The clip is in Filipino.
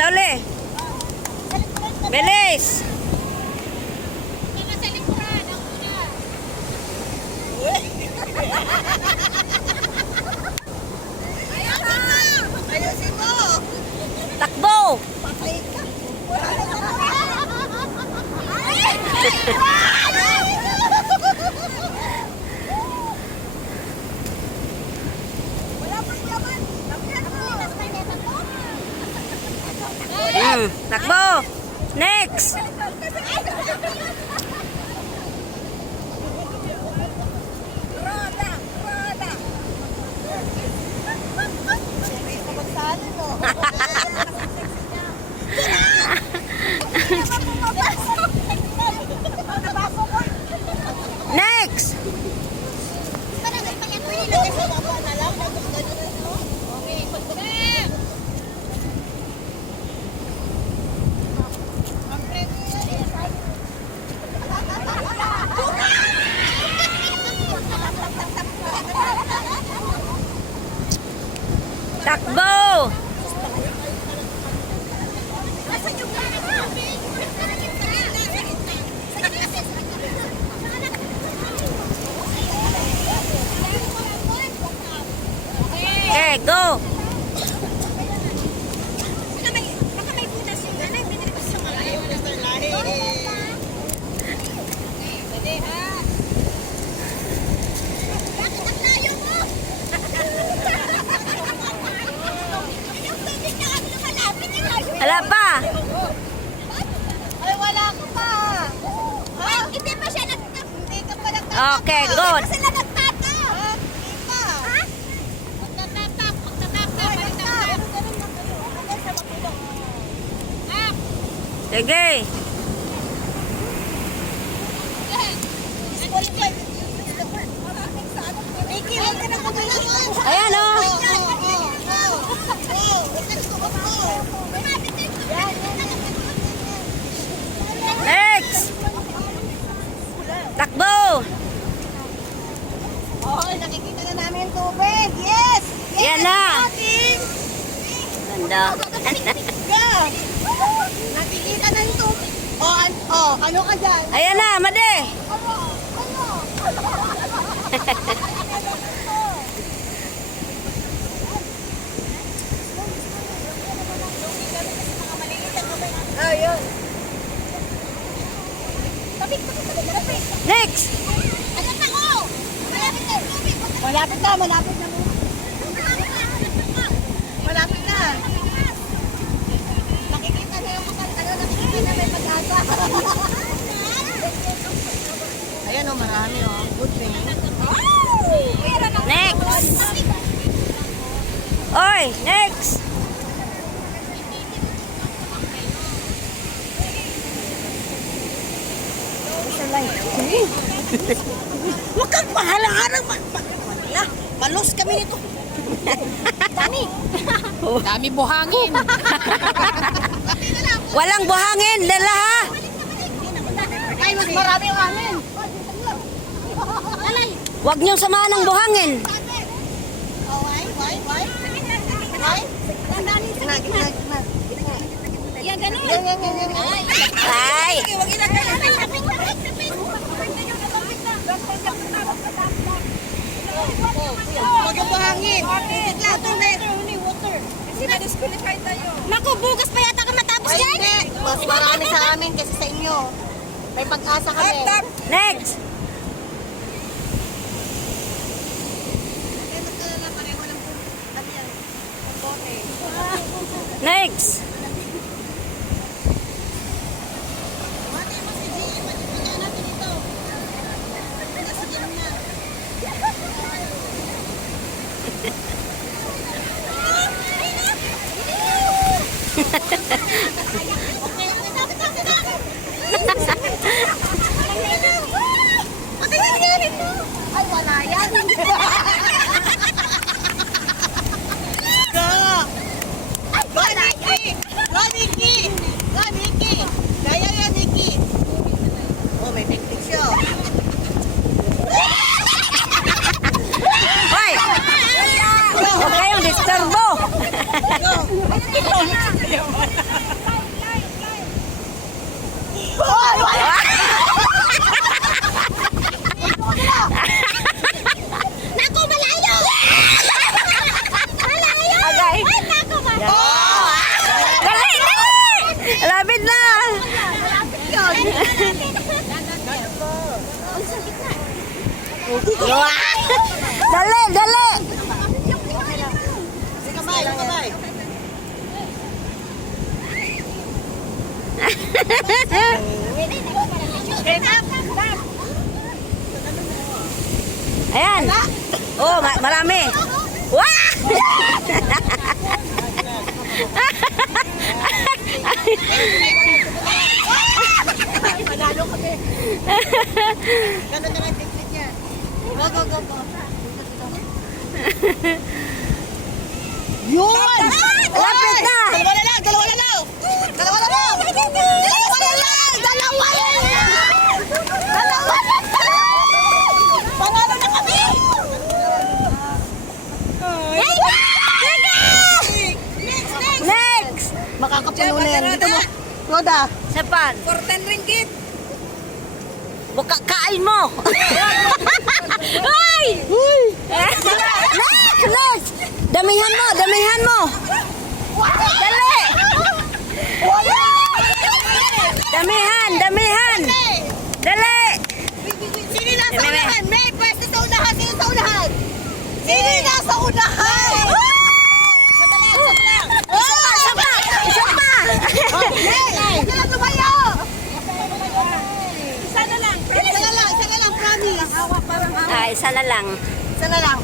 Sauli. Bilis. Ayusin mo! Takbo. Patay ka! Wala pang laman! Takbo. Next. Roda! Roda! May kumagsalo, no? Next. Takbo. Okay, go. Wala pa. Ay, wala ko pa. Ha? Hindi pa siya nagtap. Hindi ka pa nagtap. Okay, good. Kasi na nagtata. Ha? Hindi pa. Ha? Magtatap. Magtatap. Sige. Mickey, huwag ka na kumalaman. Ayan, oh. Next. Takbo. Oh, nakikita na namin yung tubig. Yes! Yes! Yan na. Ating! Ganda. Yeah. Nakikita na yung tubig. Oh, ano ka dyan? Ayan na, Made. Ayun. Next. Malapit na. Malapit na. Nakikita na yung nakikita na may pag-asa. Ayan o, marami o. Good thing. Next. Oy, next. Huwag kang pahalang-halang. Wala. Malos kami nito. Dami. Dami buhangin. Walang buhangin, dala ha. Ay, mas marami yung amin. Huwag niyong samahan ng buhangin. Oh, why? Why? Yan, ganun. Yan. Ay. Huwag ilagay. Huwag yung buhangin. Bigla, water. Kasi na-disqualify tayo. Naku, bukas pa yata ka matapos Ay, yan. hindi. Mas marami sa amin kasi sa inyo. May pag-asa kami. Next. Next. Ay, wala yan. Go! Ay, wala yan. Dali, dali. Kamay, kamay. Ayan. Oh, marami. Wah! Panalo kami. Ganun na lang tiktik niya. Go, go, go, go. Yun! Lapit na. Dalawa na lang, dalawa na lang. Dalawa na lang. Dalawa na lang. Dalawa na lang. Dalawa na lang. Panalo na kami. Next. Makakapuno na yan. Dito mo. Roda. Sapan. 10 ringgit. Buka kain mo. Ay! Next, next. Damihan mo, damihan mo. Dali. Damihan, damihan. Dali. Sino nasa unahan? May pwesto sa unahan. Sino sa unahan? Sino nasa unahan? Sandali, sandali. Isa pa, isa pa. Isa lang tumayo. Isa na lang, promise. Ah, isa na lang. Isa na lang.